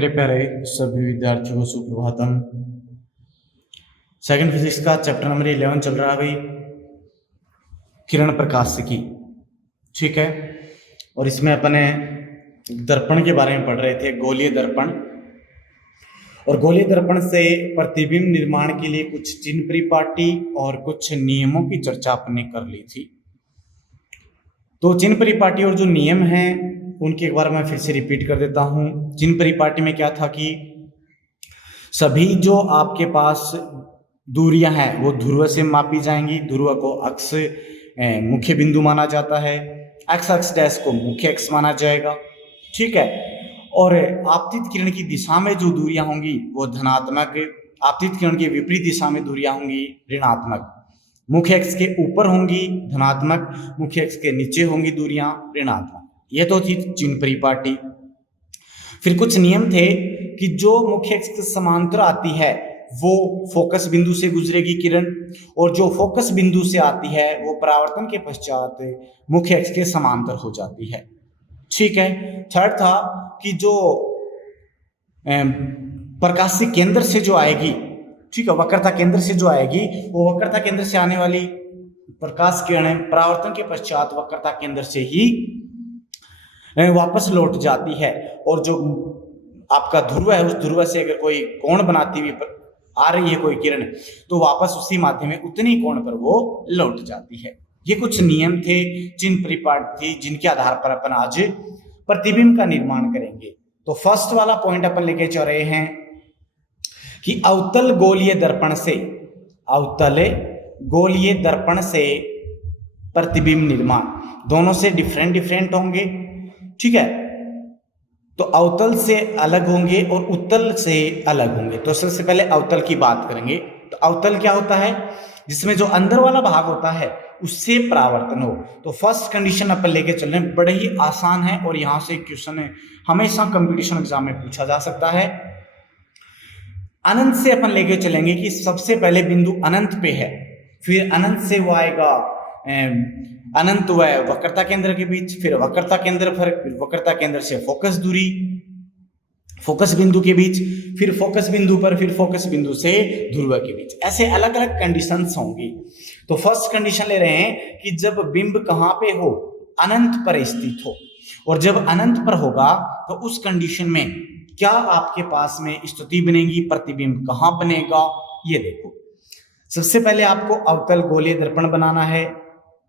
मेरे प्यारे सभी विद्यार्थियों को सुप्रभातम। सेकंड फिजिक्स का चैप्टर नंबर 11 चल रहा है भाई, किरण प्रकाशिकी। ठीक है, और इसमें अपने दर्पण के बारे में पढ़ रहे थे, गोलीय दर्पण। और गोलीय दर्पण से प्रतिबिंब निर्माण के लिए कुछ चिन्ह परिपाटी और कुछ नियमों की चर्चा अपने कर ली थी। तो चिन्ह परिपाटी और जो नियम हैं उनके एक बार मैं फिर से रिपीट कर देता हूं। चिन्ह परिपाटी में क्या था कि सभी जो आपके पास दूरियां हैं वो ध्रुव से मापी जाएंगी। ध्रुव को अक्ष मुख्य बिंदु माना जाता है, एक्स अक्ष डैश को मुख्य अक्ष माना जाएगा। ठीक है, और आपतित किरण की दिशा में जो दूरियां होंगी वो धनात्मक, आपतित किरण की विपरीत दिशा में दूरियां होंगी ऋणात्मक। मुख्य अक्ष के ऊपर होंगी धनात्मक, मुख्य अक्ष के नीचे होंगी दूरियां ऋणात्मक। ये तो थी चिन्ह परिपाटी। फिर कुछ नियम थे कि जो मुख्य अक्ष के समांतर आती है वो फोकस बिंदु से गुजरेगी किरण, और जो फोकस बिंदु से आती है वो परावर्तन के पश्चात मुख्य अक्ष के समांतर हो जाती है। ठीक है। थर्ड था कि जो प्रकाशिक केंद्र से जो आएगी, ठीक है, वक्रता केंद्र से जो आएगी वो वक्रता केंद्र से आने वाली प्रकाश किरण परावर्तन के पश्चात वक्रता केंद्र से ही वापस लौट जाती है। और जो आपका ध्रुव है उस ध्रुव से अगर कोई कोण बनाती हुई आ रही है कोई किरण तो वापस उसी माध्यम में उतनी कोण पर वो लौट जाती है। ये कुछ नियम थे, चिन्ह परिपाटी, जिनके आधार पर अपन आज प्रतिबिंब का निर्माण करेंगे। तो फर्स्ट वाला पॉइंट अपन लेके चल रहे हैं कि अवतल गोलीय दर्पण से, अवतल गोलीय दर्पण से प्रतिबिंब निर्माण दोनों से डिफरेंट होंगे। ठीक है, तो अवतल से अलग होंगे और उत्तल से अलग होंगे। तो सबसे पहले अवतल की बात करेंगे। तो अवतल क्या होता है? जिसमें जो अंदर वाला भाग होता है उससे परावर्तन हो। तो फर्स्ट कंडीशन अपन लेके चल रहे हैं, बड़े ही आसान है और यहां से क्वेश्चन हमेशा कंपटीशन एग्जाम में पूछा जा सकता है। अनंत से अपन लेके चलेंगे कि सबसे पहले बिंदु अनंत पे है, फिर अनंत से वो आएगा अनंत व वक्रता केंद्र के बीच, फिर वक्रता केंद्र पर, फिर वक्रता केंद्र से फोकस दूरी, फोकस बिंदु के बीच, फिर फोकस बिंदु पर, फिर फोकस बिंदु से ध्रुव के बीच। ऐसे अलग अलग कंडीशंस होंगी। तो फर्स्ट कंडीशन ले रहे हैं कि जब बिंब कहां पे हो? अनंत पर स्थित हो। और जब अनंत पर होगा तो उस कंडीशन में क्या आपके पास में स्थिति बनेगी, प्रतिबिंब कहां बनेगा? ये देखो, सबसे पहले आपको अवतल गोलीय दर्पण बनाना है।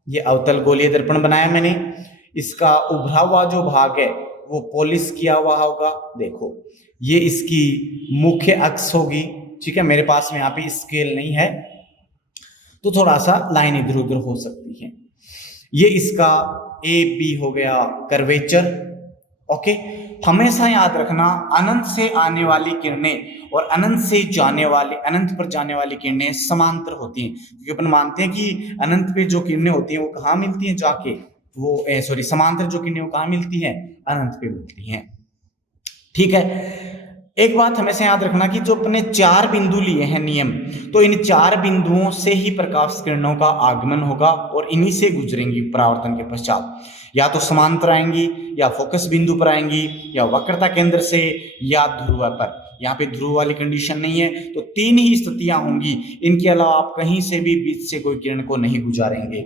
ये अवतल गोलीय दर्पण बनाया मैंने। इसका उभरा हुआ जो भाग है वो पॉलिश किया हुआ होगा। देखो, ये इसकी मुख्य अक्ष होगी। ठीक है, मेरे पास में यहाँ पे स्केल नहीं है तो थोड़ा सा लाइन इधर उधर हो सकती है। ये इसका ए बी हो गया कर्वेचर। ओके, हमेशा याद रखना अनंत से आने वाली किरणें और अनंत से जाने वाली, अनंत पर जाने वाली किरणें समांतर होती हैं, क्योंकि अपन मानते हैं कि अनंत पे जो किरणें होती हैं वो कहाँ मिलती हैं जाके, वो समांतर जो किरणें वो कहाँ मिलती हैं? अनंत पे मिलती हैं। ठीक है, एक बात हमेशा याद रखना कि जो अपने 4 बिंदु लिए हैं नियम, तो इन 4 बिंदुओं से ही प्रकाश किरणों का आगमन होगा और इन्हीं से गुजरेंगी परावर्तन के पश्चात। या तो समांतर आएंगी, या फोकस बिंदु पर आएंगी, या वक्रता केंद्र से, या ध्रुव पर। यहाँ पे ध्रुव वाली कंडीशन नहीं है, तो 3 ही स्थितियां होंगी। इनके अलावा आप कहीं से भी बीच से कोई किरण को नहीं गुजारेंगे।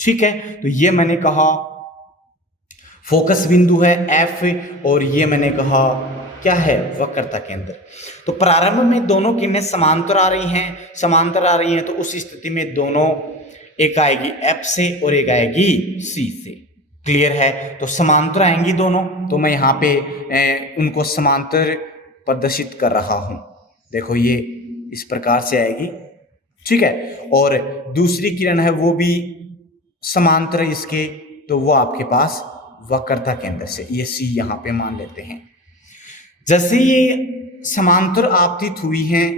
ठीक है, तो ये मैंने कहा फोकस बिंदु है F, और ये मैंने कहा क्या है? वक्रता केंद्र। तो प्रारंभ में दोनों किरणें समांतर आ रही हैं, तो उस स्थिति में दोनों, एक आएगी F से और एक आएगी C से। क्लियर है? तो समांतर आएंगी दोनों, तो मैं यहाँ पे उनको समांतर प्रदर्शित कर रहा हूं। देखो, ये इस प्रकार से आएगी। ठीक है, और दूसरी किरण है वो भी समांतर इसके, तो वो आपके पास वक्रता केंद्र से, ये C यहाँ पे मान लेते हैं। जैसे ये समांतर आपतित हुई हैं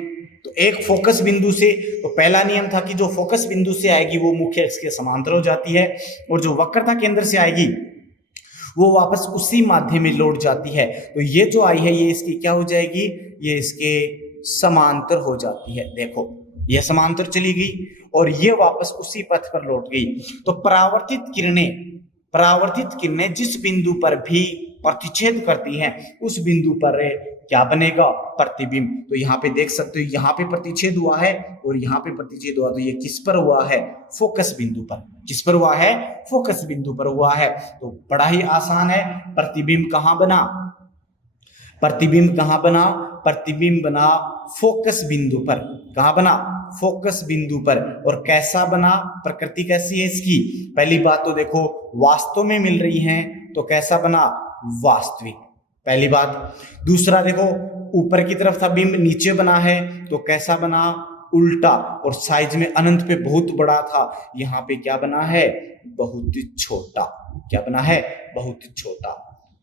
तो एक फोकस बिंदु से, तो पहला नियम था कि जो फोकस बिंदु से आएगी वो मुख्य अक्ष के समांतर हो जाती है, और जो वक्रता केंद्र से आएगी वो वापस उसी माध्यम में लौट जाती है। तो ये जो आई है ये इसकी क्या हो जाएगी? ये इसके समांतर हो जाती है। देखो, ये समांतर चली गई और ये वापस उसी पथ पर लौट गई। तो परावर्तित किरणें जिस बिंदु पर भी प्रतिच्छेद करती हैं उस बिंदु पर क्या बनेगा, प्रतिबिंब। तो यहाँ पे देख सकते हो, यहाँ पे प्रतिच्छेद हुआ है और यहाँ पे प्रतिच्छेद हुआ, तो ये किस पर हुआ है, फोकस बिंदु पर। किस पर हुआ है, फोकस बिंदु पर हुआ है। तो बड़ा ही आसान है, प्रतिबिंब कहाँ बना, प्रतिबिंब कहाँ बना, प्रतिबिंब बना फोकस बिंदु पर। कहाँ बना, फोकस बिंदु पर। और कैसा बना, प्रकृति कैसी है इसकी, पहली बात तो देखो वास्तव में मिल रही हैं, तो कैसा बना, वास्तविक, पहली बात। दूसरा देखो ऊपर की तरफ था बिंब, नीचे बना है, तो कैसा बना, उल्टा। और साइज में अनंत पे बहुत बड़ा था, यहाँ पे क्या बना है, बहुत छोटा। क्या बना है, बहुत छोटा।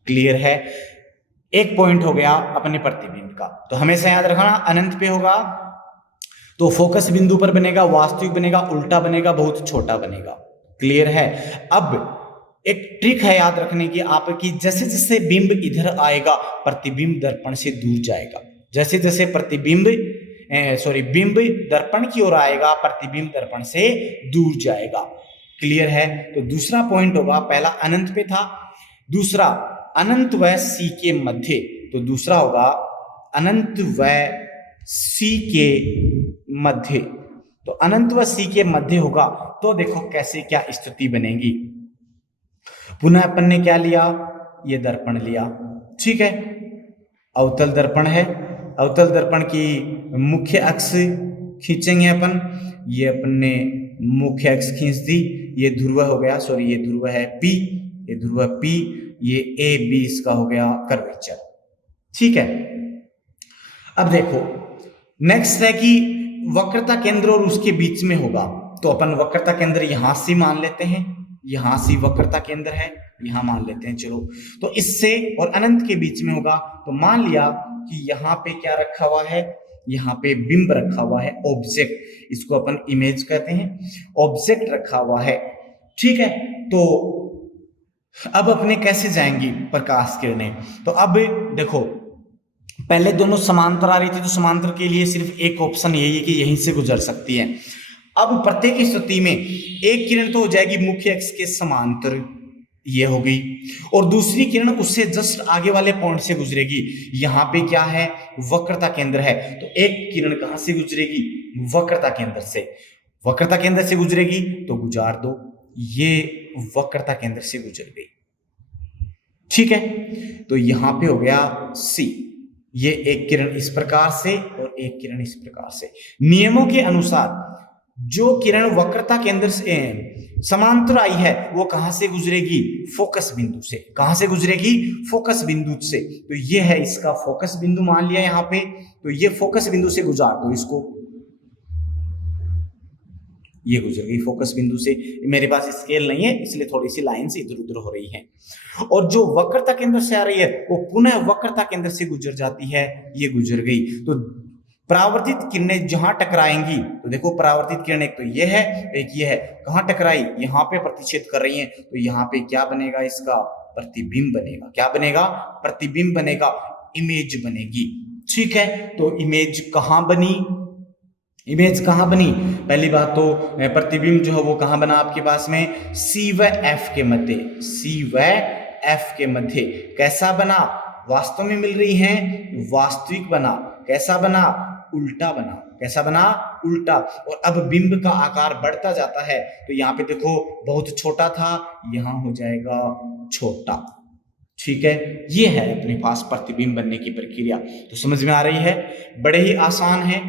क्लियर है, एक पॉइंट हो गया अपने प्रतिबिंब का। तो हमेशा याद रखना, अनंत पे होगा तो फोकस बिंदु पर बनेगा, वास्तविक बनेगा, उल्टा बनेगा, बहुत छोटा बनेगा। क्लियर है। अब एक ट्रिक है याद रखने की आपकी, जैसे जैसे बिंब इधर आएगा प्रतिबिंब दर्पण से दूर जाएगा। जैसे जैसे बिंब दर्पण की ओर आएगा, प्रतिबिंब दर्पण से दूर जाएगा। क्लियर है। तो दूसरा पॉइंट होगा, पहला अनंत पे था, दूसरा अनंत व सी के मध्य। तो दूसरा होगा अनंत व सी के मध्य। तो अनंत व सी के मध्य होगा, तो देखो कैसे क्या स्थिति बनेगी। पुनः अपन ने क्या लिया, ये दर्पण लिया, ठीक है, अवतल दर्पण है। अवतल दर्पण की मुख्य अक्ष खींचेंगे अपन, ये अपन ने मुख्य अक्ष खींच दी, ये ध्रुव हो गया, सॉरी ये ध्रुव है P, ये ध्रुव P, ये AB इसका हो गया कर्वेचर, ठीक है। अब देखो नेक्स्ट है कि वक्रता केंद्र और उसके बीच में होगा, तो अपन वक्रता केंद्र यहां से मान लेते हैं, यहां से वक्रता केंद्र है, यहां मान लेते हैं, चलो। तो इससे और अनंत के बीच में होगा, तो मान लिया कि यहां पे क्या रखा हुआ है, यहाँ पे बिंब रखा हुआ है, ऑब्जेक्ट, इसको अपन इमेज कहते हैं, ऑब्जेक्ट रखा हुआ है, ठीक है। तो अब अपने कैसे जाएंगी प्रकाश किरणें, तो अब देखो पहले दोनों समांतर आ रही थी, तो समांतर के लिए सिर्फ एक ऑप्शन यही है कि यहीं से गुजर सकती है। अब प्रत्येक स्थिति में एक किरण तो हो जाएगी मुख्य अक्ष के समांतर, ये हो गई, और दूसरी किरण उससे जस्ट आगे वाले पॉइंट से गुजरेगी। यहां पे क्या है, वक्रता केंद्र है, तो एक किरण कहां से गुजरेगी, वक्रता केंद्र से। वक्रता केंद्र से गुजरेगी तो गुजार दो, ये वक्रता केंद्र से गुजर गई, ठीक है। तो यहां पे हो गया C, ये एक किरण इस प्रकार से और एक किरण इस प्रकार से। नियमों के अनुसार जो किरण वक्रता केंद्र से समांतर आई है वो कहां से गुजरेगी, फोकस बिंदु से। कहां से गुजरेगी, फोकस बिंदु से। तो ये है इसका फोकस बिंदु मान लिया यहां पे, तो ये फोकस बिंदु से गुजार दो इसको, ये गुजर गई फोकस बिंदु से। मेरे पास स्केल नहीं है इसलिए थोड़ी सी लाइन से इधर उधर हो रही है। और जो वक्रता केंद्र से आ रही है वो पुनः वक्रता केंद्र से गुजर जाती है, ये गुजर गई। तो परावर्तित किरणें जहां टकराएंगी, तो देखो परावर्तित किरण एक तो ये है, एक ये है, कहां टकराई, यहां पे प्रतिच्छेद कर रही हैं, तो यहां पे क्या बनेगा, इसका प्रतिबिंब बनेगा। क्या बनेगा, प्रतिबिंब बनेगा, इमेज बनेगी, ठीक है। तो इमेज कहां बनी, इमेज कहां बनी, पहली बात तो प्रतिबिंब जो है वो कहां बना आपके पास में, C व F के मध्य, C व F के मध्य। कैसा बना, वास्तव में मिल रही हैं, वास्तविक बना। कैसा बना, उल्टा बना। कैसा बना, उल्टा। और अब बिंब का आकार बढ़ता जाता है, तो यहाँ पे देखो बहुत छोटा था, यहां हो जाएगा छोटा, ठीक है। ये है अपने पास प्रतिबिंब बनने की प्रक्रिया। तो समझ में आ रही है, बड़े ही आसान है।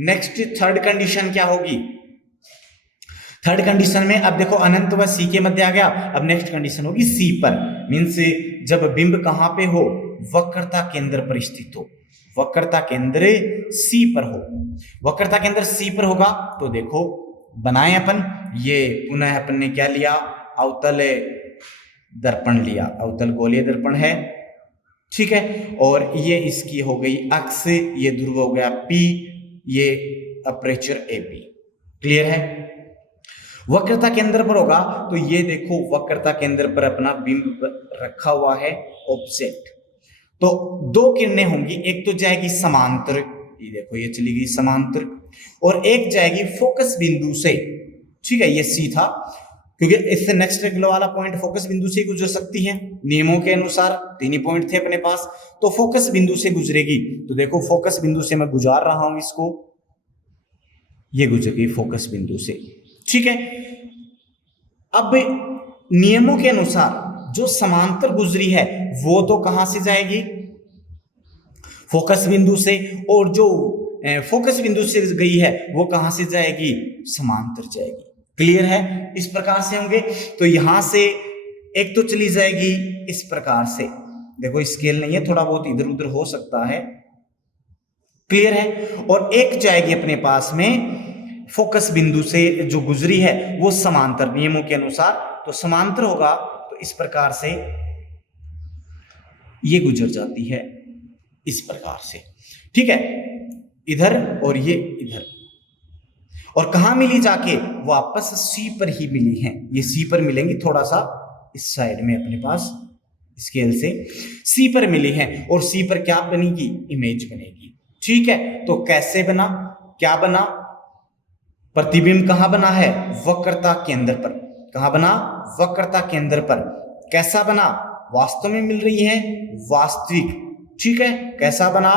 नेक्स्ट थर्ड कंडीशन क्या होगी, थर्ड कंडीशन में अब देखो अनंत व C के मध्य आ गया, अब नेक्स्ट कंडीशन होगी C पर, मीन्स जब बिंब कहां पे हो, वक्रता केंद्र पर स्थित हो, वक्रता केंद्र C पर हो। वक्रता केंद्र C पर होगा तो देखो बनाए अपन, ये पुनः अपन ने क्या लिया, अवतल दर्पण लिया, अवतल गोलीय दर्पण है, ठीक है। और ये इसकी हो गई अक्ष, ये ध्रुव हो गया P, ये अपर्चर AB, क्लियर है। वक्रता केंद्र पर होगा तो ये देखो वक्रता केंद्र पर अपना बिंब रखा हुआ है, ऑब्जेक्ट। तो दो किरणें होंगी, एक तो जाएगी समांतर, ये देखो ये चली गई समांतर, और एक जाएगी फोकस बिंदु से, ठीक है। ये C था, क्योंकि इससे नेक्स्ट अगला वाला पॉइंट फोकस बिंदु से गुजर सकती है नियमों के अनुसार। 3 ही पॉइंट थे अपने पास, तो फोकस बिंदु से गुजरेगी। तो देखो फोकस बिंदु से मैं गुजार रहा हूं इसको, ये गुजर गई फोकस बिंदु से, ठीक है। अब नियमों के अनुसार जो समांतर गुजरी है वो तो कहां से जाएगी, फोकस बिंदु से, और जो फोकस बिंदु से गई है वो कहां से जाएगी, समांतर जाएगी। क्लियर है, इस प्रकार से होंगे। तो यहां से एक तो चली जाएगी इस प्रकार से, देखो स्केल नहीं है, थोड़ा बहुत इधर उधर हो सकता है, क्लियर है। और एक जाएगी अपने पास में फोकस बिंदु से जो गुजरी है वो समांतर नियमों के अनुसार, तो समांतर होगा तो इस प्रकार से ये गुजर जाती है इस प्रकार से, ठीक है, इधर और ये इधर। और कहां मिली जाके, वापस सी पर ही मिली हैं, ये सी पर मिलेंगी, थोड़ा सा इस साइड में अपने पास स्केल से सी पर मिली हैं, और सी पर क्या बनेगी, इमेज बनेगी, ठीक है। तो कैसे बना, क्या बना, प्रतिबिंब कहां बना है, वक्रता केंद्र पर। कहां बना, वक्रता केंद्र पर। कैसा बना, वास्तव में मिल रही है, वास्तविक, ठीक है। कैसा बना,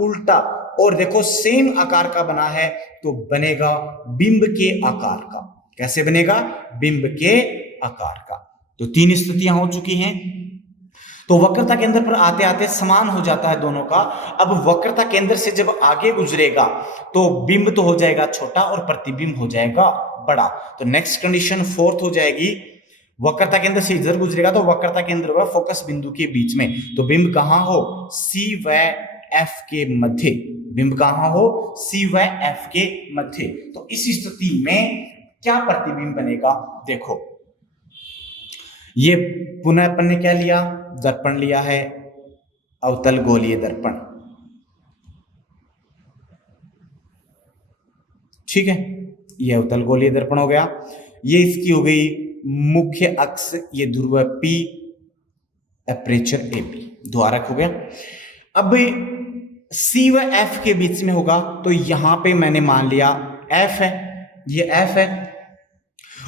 उल्टा। और देखो सेम आकार का बना है तो बनेगा बिंब के आकार का। कैसे बनेगा, बिंब के आकार का। तो 3 स्थितियां हो चुकी हैं। तो वक्रता केंद्र पर आते आते समान हो जाता है दोनों का। अब वक्रता केंद्र से जब आगे गुजरेगा तो बिंब तो हो जाएगा छोटा और प्रतिबिंब हो जाएगा बड़ा। तो नेक्स्ट कंडीशन 4th हो जाएगी, वक्रता केंद्र से इधर गुजरेगा तो वक्रता केंद्र व फोकस बिंदु के बीच में, तो बिंब कहां हो, सी व एफ के मध्य। बिंब कहां हो, सी व एफ के मध्य। तो इस स्थिति में क्या प्रतिबिंब बनेगा, देखो ये पुनः अपन ने क्या लिया, दर्पण लिया है, अवतल गोलीय दर्पण, ठीक है। ये अवतल गोलीय दर्पण हो गया, ये इसकी हो गई मुख्य अक्ष, ये ध्रुव P, एपरेचर AP, द्वारक हो गया। अब C व F के बीच में होगा तो यहां पे मैंने मान लिया F है, ये F है,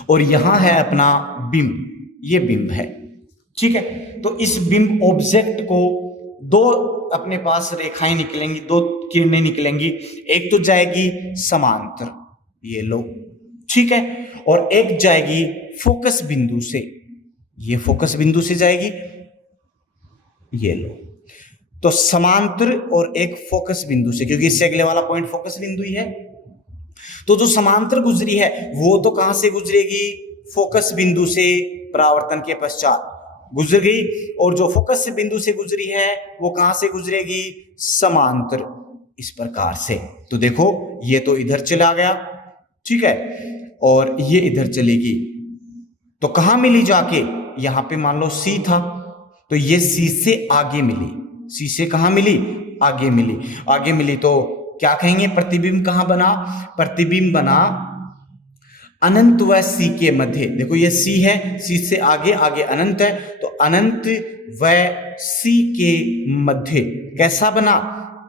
और यहां है अपना बिंब, ये बिंब है, ठीक है। तो इस बिंब ऑब्जेक्ट को दो अपने पास रेखाएं निकलेंगी, 2 किरणें निकलेंगी, एक तो जाएगी समांतर, ये लो, ठीक है, और एक जाएगी फोकस बिंदु से, ये फोकस बिंदु से जाएगी, ये लो। तो समांतर और एक फोकस बिंदु से, क्योंकि इससे अगले वाला पॉइंट फोकस बिंदु ही है। तो जो समांतर गुजरी है वो तो कहां से गुजरेगी, फोकस बिंदु से परावर्तन के पश्चात गुजर गई, और जो फोकस बिंदु से गुजरी है वो कहां से गुजरेगी, समांतर, इस प्रकार से। तो देखो ये तो इधर चला गया, ठीक है, और ये इधर चलेगी, तो कहां मिली जाके, यहां पे मान लो C था तो ये C से आगे मिली, C से कहां मिली, आगे मिली, आगे मिली, तो क्या कहेंगे, प्रतिबिंब कहां बना, प्रतिबिंब बना अनंत व C के मध्य। देखो ये C है, C से आगे, आगे अनंत है, तो अनंत व C के मध्य कैसा बना,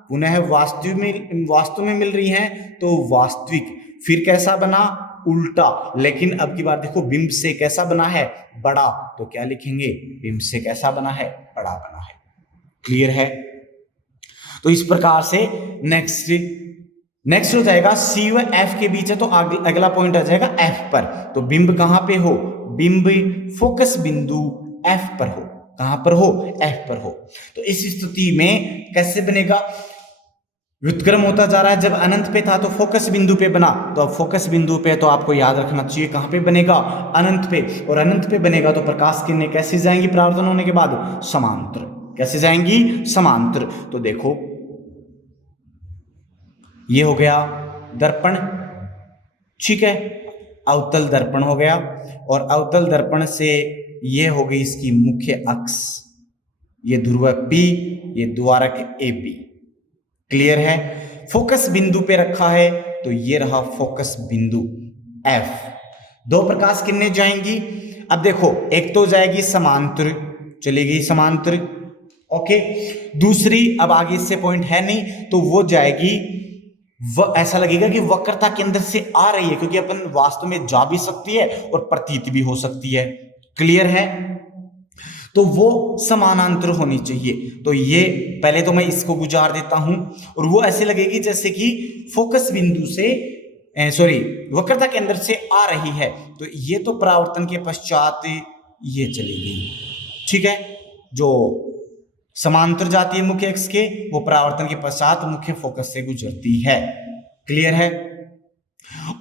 पुनः वास्तव में मिल रही हैं तो वास्तविक। फिर कैसा बना, उल्टा, लेकिन अब की बार देखो बिंब से कैसा बना है, बड़ा, तो क्या लिखेंगे, बिंब से कैसा बना है, बड़ा बना है। क्लियर है। तो इस प्रकार से नेक्स्ट हो जाएगा C व F के बीच है, तो अगला पॉइंट आ जाएगा F पर। तो बिंब कहां पे हो, बिंब फोकस बिंदु F पर हो, कहां पर हो, F पर हो। तो इस स्थिति में कैसे बनेगा, व्युत्क्रम होता जा रहा है, जब अनंत पे था तो फोकस बिंदु पे बना, तो अब फोकस बिंदु पे तो आपको याद रखना चाहिए कहां पे बनेगा, अनंत पे, और अनंत पे बनेगा तो प्रकाश किरणें कैसे जाएंगी परावर्तन होने के बाद, समांतर। कैसे जाएंगी, समांतर। तो देखो ये हो गया दर्पण, ठीक है, अवतल दर्पण हो गया, और अवतल दर्पण से ये हो गई इसकी मुख्य अक्ष, ये ध्रुव P, ये द्वारक AB। क्लियर है। फोकस बिंदु पे रखा है तो ये रहा फोकस बिंदु F। 2 प्रकाश किरणें जाएंगी। अब देखो एक तो जाएगी समांतर, चली गई समांतर, ओके। दूसरी, अब आगे इससे पॉइंट है नहीं, तो वो जाएगी ऐसा लगेगा कि वक्रता केंद्र से आ रही है, क्योंकि अपन वास्तव में जा भी सकती है और प्रतीत भी हो सकती है। क्लियर है? तो वो समानांतर होनी चाहिए। तो ये पहले तो मैं इसको गुजार देता हूं, और वो ऐसे लगेगी जैसे कि फोकस बिंदु से वक्रता केंद्र से आ रही है, तो ये तो परावर्तन के पश्चात ये चलेगी। ठीक है, जो समांतर जाती है मुख्य अक्ष के, वो परावर्तन के पश्चात मुख्य फोकस से गुजरती है। क्लियर है?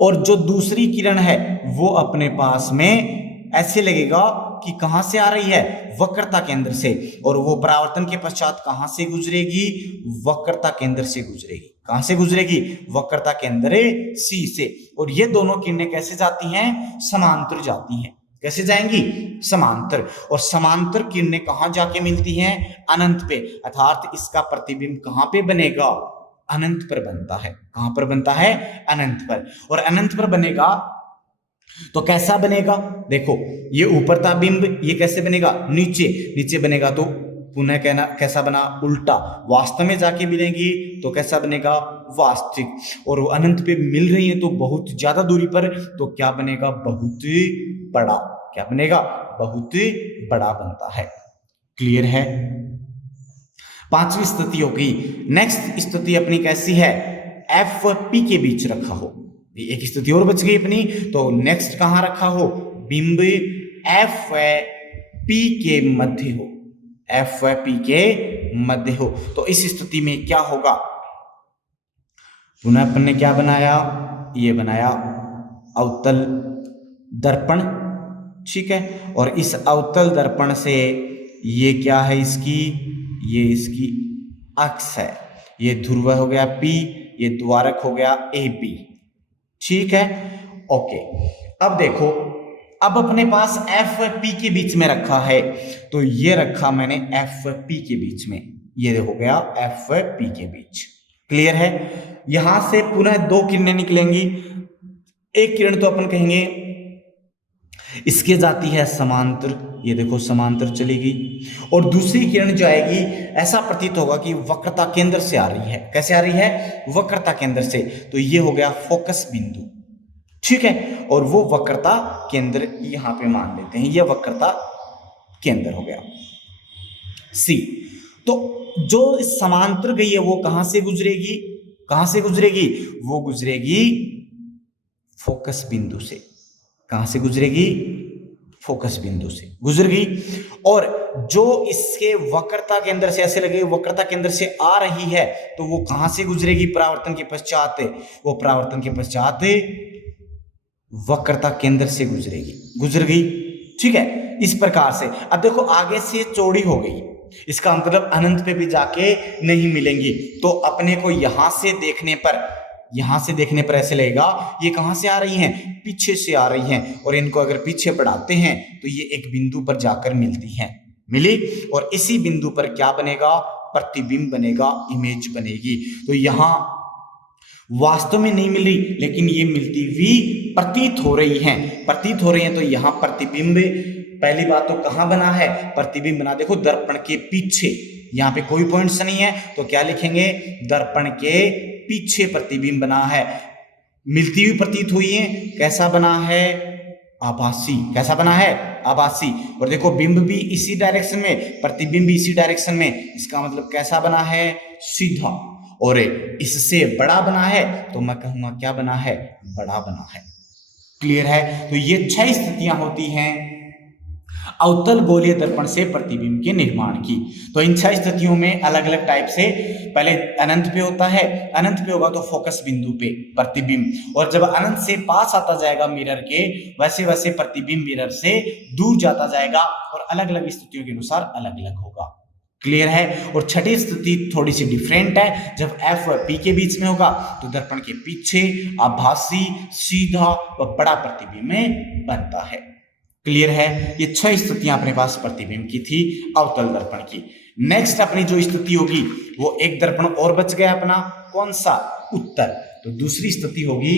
और जो दूसरी किरण है वो अपने पास में ऐसे लगेगा कि कहां से आ रही है, वक्रता केंद्र से, और वो परावर्तन के पश्चात कहां से गुजरेगी, वक्रता केंद्र से गुजरेगी। कहां से गुजरेगी? वक्रता केंद्र सी से। और ये दोनों किरणें कैसे जाती हैं? समांतर जाती हैं। कैसे जाएंगी? समांतर। और समांतर किरणें कहां जाके मिलती हैं? अनंत पे। अर्थात इसका प्रतिबिंब कहां पे बनेगा? अनंत पर बनता है। कहां पर बनता है? अनंत पर। और अनंत पर बनेगा तो कैसा बनेगा? देखो, ये ऊपर था बिंब, ये कैसे बनेगा? नीचे। नीचे बनेगा तो पुनः कहना कैसा बना? उल्टा। वास्तव में जाके मिलेंगी तो कैसा बनेगा? वास्तविक। और वो अनंत पे मिल रही है तो बहुत ज्यादा दूरी पर, तो क्या बनेगा? बहुत बड़ा। क्या बनेगा? बहुत बड़ा बनता है। क्लियर है? पांचवी स्थिति होगी। नेक्स्ट स्थिति अपनी कैसी है? एफ व पी के बीच रखा हो। एक स्थिति और बच गई अपनी, तो नेक्स्ट कहां रखा हो? बिंब एफ व पी के मध्य हो। एफ व पी के मध्य हो। तो इस स्थिति में क्या होगा? पुनः अपन ने क्या बनाया? ये बनाया अवतल दर्पण। ठीक है, और इस अवतल दर्पण से ये क्या है इसकी? ये इसकी अक्ष है। ये ध्रुव हो गया P, ये द्वारक हो गया AB। ठीक है, ओके। अब देखो, अब अपने पास FP के बीच में रखा है, तो ये रखा मैंने FP के बीच में, ये हो गया FP के बीच। क्लियर है? यहां से पुनः दो किरणें निकलेंगी। एक किरण तो अपन कहेंगे इसके जाती है समांतर, ये देखो समांतर चलेगी, और दूसरी किरण जो आएगी ऐसा प्रतीत होगा कि वक्रता केंद्र से आ रही है। कैसे आ रही है? वक्रता केंद्र से। तो ये हो गया फोकस बिंदु। ठीक है, और वो वक्रता केंद्र यहां पे मान लेते हैं, ये वक्रता केंद्र हो गया सी। तो जो समांतर गई है वो कहां से गुजरेगी? कहां से गुजरेगी? वो गुजरेगी फोकस बिंदु से। कहां से गुजरेगी? फोकस बिंदु से गुजर गई। और जो इसके वक्रता केंद्र से ऐसे लगे वक्रता केंद्र से आ रही है, तो वो कहां से गुजरेगी? परावर्तन के पश्चात। वो परावर्तन के पश्चात वक्रता केंद्र से गुजरेगी। गुजर गई। ठीक है, इस प्रकार से। अब देखो, आगे से चौड़ी हो गई, इसका मतलब अनंत पे भी जाके नहीं मिलेंगी। तो अपने को यहां से देखने पर ऐसे लगेगा ये कहां से आ रही हैं? पीछे से आ रही हैं, और इनको अगर पीछे बढ़ाते हैं तो ये एक बिंदु पर जाकर मिलती हैं। मिली, और इसी बिंदु पर क्या बनेगा? प्रतिबिंब बनेगा, इमेज बनेगी। तो यहां वास्तव में नहीं मिल रही, लेकिन ये मिलती हुई प्रतीत हो रही हैं। प्रतीत हो रही हैं, तो यहां प्रतिबिंब, पहली बात तो कहां बना है? प्रतिबिंब बना, देखो दर्पण के पीछे। यहां पे कोई पॉइंट्स नहीं है, तो क्या लिखेंगे? दर्पण के पीछे प्रतिबिंब बना है। मिलती हुई प्रतीत हुई है। कैसा बना है? आभासी। कैसा बना है? आभासी। और देखो, बिंब भी इसी डायरेक्शन में, प्रतिबिंब भी इसी डायरेक्शन में, इसका मतलब कैसा बना है? सीधा। और इससे बड़ा बना है, तो मैं कहूंगा क्या बना है? बड़ा बना है। क्लियर है? तो ये 6 स्थितियां होती हैं अवतल गोलीय दर्पण से प्रतिबिंब के निर्माण की। तो इन 6 स्थितियों में अलग अलग टाइप से, पहले अनंत पे होता है, अनंत पे होगा तो फोकस बिंदु पे प्रतिबिंब, और जब अनंत से पास आता जाएगा मिरर के, वैसे वैसे प्रतिबिंब मिरर से दूर जाता जाएगा, और अलग अलग स्थितियों के अनुसार अलग अलग होगा। क्लियर है? और छठी स्थिति थोड़ी सी डिफरेंट है, जब एफ और पी के बीच में होगा तो दर्पण के पीछे आभासी, सीधा व बड़ा प्रतिबिंब में बनता है। क्लियर है? ये 6 स्थितियां अपने पास प्रतिबिंब की थी, अवतल दर्पण की। नेक्स्ट अपनी जो स्थिति होगी वो एक दर्पण और बच गया अपना, कौन सा? उत्तल। तो दूसरी स्थिति होगी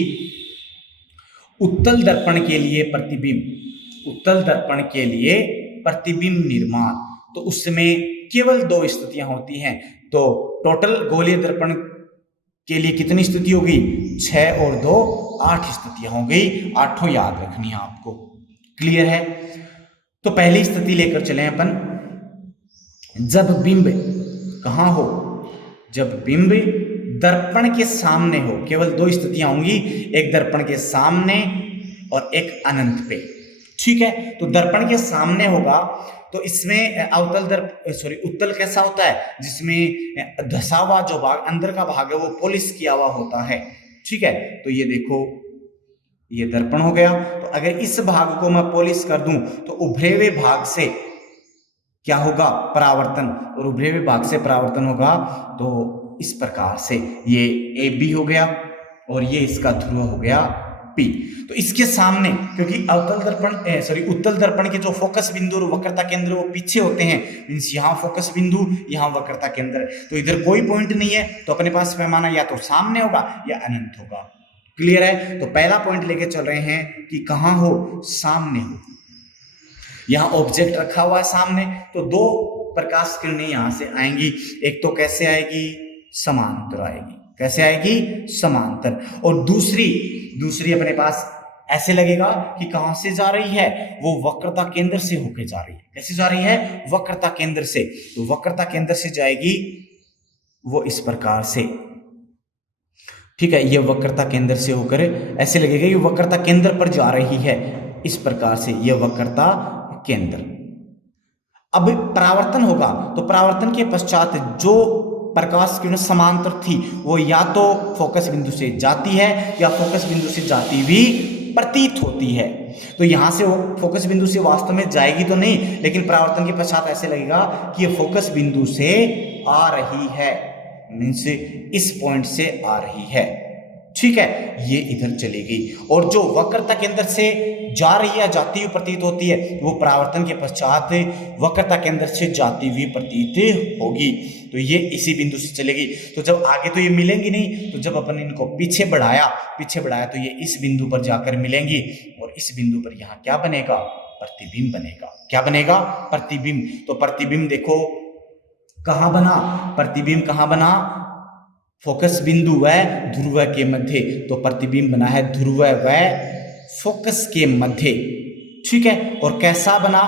उत्तल दर्पण के लिए प्रतिबिंब। उत्तल दर्पण के लिए प्रतिबिंब निर्माण, तो उसमें केवल 2 स्थितियां होती हैं। तो टोटल गोलीय दर्पण के लिए कितनी स्थिति हो गई, 6 और 2 8 स्थितियां हो गई, आठों याद रखनी है आपको। क्लियर है। तो पहली स्थिति लेकर चले अपन, जब बिंब कहां हो, जब बिंब दर्पण के सामने हो। केवल 2 स्थितियां होंगी, एक दर्पण के सामने और एक अनंत पे। ठीक है। तो दर्पण के सामने होगा तो इसमें उत्तल कैसा होता है, जिसमें धसा हुआ जो भाग अंदर का भाग है वो पॉलिश किया हुआ होता है। ठीक है। तो ये देखो, ये दर्पण हो गया। तो अगर इस भाग को मैं पॉलिश कर दूं तो उभरे हुए भाग से क्या होगा, परावर्तन, और उभरे हुए भाग से परावर्तन होगा। तो इस प्रकार से ये ए बी हो गया और ये इसका ध्रुव हो गया पी। तो इसके सामने, क्योंकि उत्तल दर्पण के जो फोकस बिंदु और वक्रता केंद्र वो पीछे होते हैं, मींस यहाँ फोकस बिंदु, यहाँ वक्रता केंद्र, तो इधर कोई पॉइंट नहीं है, तो अपने पास पैमाना या तो सामने होगा या अनंत होगा। क्लियर है। तो पहला पॉइंट लेके चल रहे हैं कि कहां हो, सामने हो। यहां ऑब्जेक्ट रखा हुआ है सामने, तो 2 प्रकाश किरणें यहां से आएंगी। एक तो कैसे आएगी, समांतर आएगी। कैसे आएगी, समांतर। और दूसरी अपने पास ऐसे लगेगा कि कहां से जा रही है, वो वक्रता केंद्र से होकर जा रही है। कैसे जा रही है, वक्रता केंद्र से। तो वक्रता केंद्र से जाएगी वो इस प्रकार से। ठीक है। ये वक्रता केंद्र से होकर ऐसे लगेगा कि वक्रता केंद्र पर जा रही है, इस प्रकार से। ये वक्रता केंद्र। अब परावर्तन होगा, तो परावर्तन के पश्चात जो प्रकाश किरण समांतर थी वो या तो फोकस बिंदु से जाती है या फोकस बिंदु से जाती हुई प्रतीत होती है। तो यहां से वो फोकस बिंदु से वास्तव में जाएगी तो नहीं, लेकिन परावर्तन के पश्चात ऐसे लगेगा कि ये फोकस बिंदु से आ रही है, मीन्स इस पॉइंट से आ रही है। ठीक है। ये इधर चली गई। और जो वक्रता केंद्र से जा रही है, जाती हुई प्रतीत होती है, वो परावर्तन के पश्चात वक्रता केंद्र से जाती हुई प्रतीत होगी। तो ये इसी बिंदु से चलेगी। तो जब आगे तो ये मिलेंगी नहीं, तो जब अपन इनको पीछे बढ़ाया तो ये इस बिंदु पर जाकर मिलेंगी, और इस बिंदु पर यहाँ क्या बनेगा, प्रतिबिंब बनेगा। क्या बनेगा, प्रतिबिंब। तो प्रतिबिंब देखो कहां बना, प्रतिबिंब कहां बना, फोकस बिंदु व ध्रुव के मध्य। तो प्रतिबिंब बना है ध्रुव व फोकस के मध्य। ठीक है। और कैसा बना,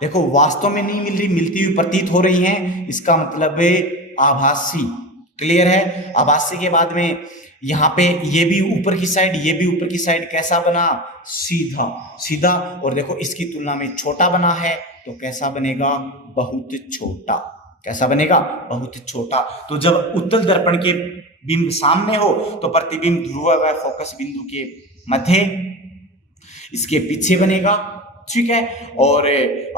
देखो वास्तव में नहीं मिल रही, मिलती हुई प्रतीत हो रही हैं, इसका मतलब है आभासी। क्लियर है। आभासी के बाद में यहाँ पे ये भी ऊपर की साइड, ये भी ऊपर की साइड, कैसा बना, सीधा सीधा। और देखो इसकी तुलना में छोटा बना है, तो कैसा बनेगा, बहुत छोटा। कैसा बनेगा, बहुत छोटा। तो जब उत्तल दर्पण के बिंब सामने हो तो प्रतिबिंब ध्रुव व फोकस बिंदु के मध्य, इसके पीछे बनेगा। ठीक है। और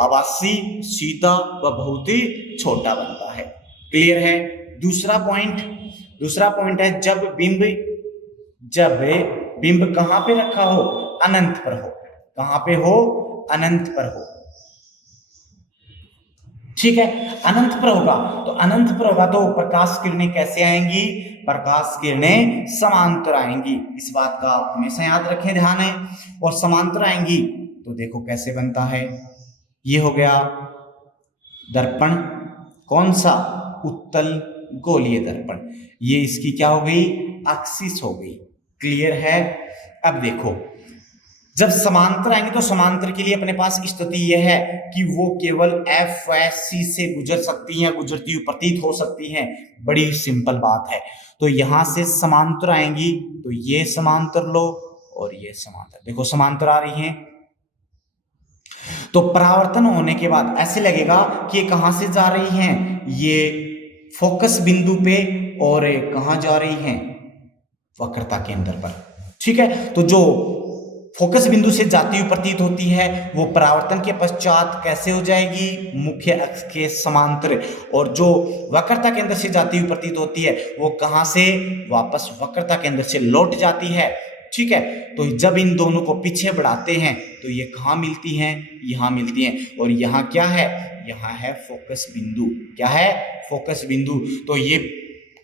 आभासी, सीधा व बहुत ही छोटा बनता है। क्लियर है। दूसरा पॉइंट है, जब बिंब कहां पे रखा हो, अनंत पर हो। कहां पे हो, अनंत पर हो। ठीक है। अनंत पर होगा तो प्रकाश किरणें कैसे आएंगी, प्रकाश किरणें समांतर आएंगी। इस बात का हमेशा याद रखें, ध्यान है। और समांतर आएंगी तो देखो कैसे बनता है, ये हो गया दर्पण, कौन सा, उत्तल गोलीय दर्पण। ये इसकी क्या हो गई, एक्सिस हो गई। क्लियर है। अब देखो जब समांतर आएंगे तो समांतर के लिए अपने पास स्थिति यह है कि वो केवल एफ व सी से गुजर सकती हैं, गुजरती हुई प्रतीत हो सकती हैं। बड़ी सिंपल बात है। तो यहां से समांतर आएंगी तो ये समांतर लो और ये समांतर, देखो समांतर आ रही हैं। तो परावर्तन होने के बाद ऐसे लगेगा कि ये कहां से जा रही हैं, ये फोकस बिंदु पे, और कहां जा रही हैं, वक्रता केंद्र पर। ठीक है। तो जो फोकस बिंदु से जाती हुई प्रतीत होती है वो परावर्तन के पश्चात कैसे हो जाएगी, मुख्य अक्ष के समांतर। और जो वक्रता केंद्र से जाती हुई प्रतीत होती है वो कहां से, वापस वक्रता केंद्र से लौट जाती है। ठीक है। तो जब इन दोनों को पीछे बढ़ाते हैं तो ये कहां मिलती हैं, यहां मिलती हैं। और यहां क्या है, यहां है फोकस बिंदु। क्या है, फोकस बिंदु। तो ये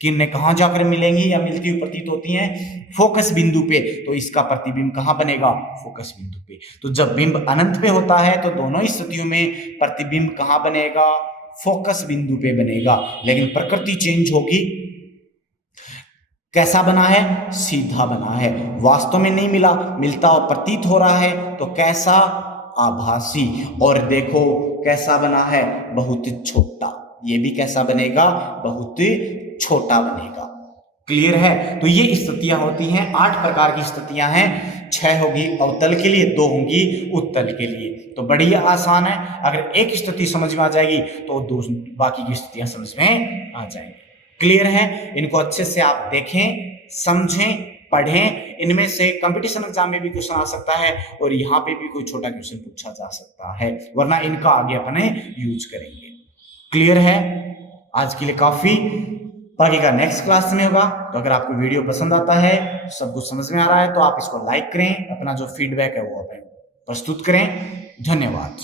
किरणें कहां जाकर मिलेंगी या मिलती हुई प्रतीत होती हैं, फोकस बिंदु पे। तो इसका प्रतिबिंब कहां बनेगा, फोकस बिंदु पे। तो जब बिंब अनंत पे होता है तो दोनों स्थितियों में प्रतिबिंब कहां बनेगा, फोकस बिंदु पे बनेगा। लेकिन प्रकृति चेंज होगी, कैसा बना है? सीधा बना है। वास्तव में नहीं मिला, मिलता और प्रतीत हो रहा है तो कैसा? आभासी। और देखो कैसा बना है? बहुत छोटा। ये भी कैसा बनेगा? बहुत छोटा बनेगा। क्लियर है? तो ये स्थितियां होती हैं, 8 प्रकार की स्थितियां हैं। 6 होगी अवतल के लिए, 2 होंगी उत्तल के लिए। तो बड़ी आसान है, अगर एक स्थिति समझ में आ जाएगी तो बाकी की स्थितियां समझ में आ जाएंगी। क्लियर है? इनको अच्छे से आप देखें, समझें, पढ़ें। इनमें से कंपटीशन एग्जाम में भी क्वेश्चन आ सकता है और यहाँ पे भी कोई छोटा क्वेश्चन पूछा जा सकता है, वरना इनका आगे अपने यूज करेंगे। क्लियर है? आज के लिए काफी, बाकी का नेक्स्ट क्लास में होगा। तो अगर आपको वीडियो पसंद आता है, सब कुछ समझ में आ रहा है, तो आप इसको लाइक करें, अपना जो फीडबैक है वो प्रस्तुत करें। धन्यवाद।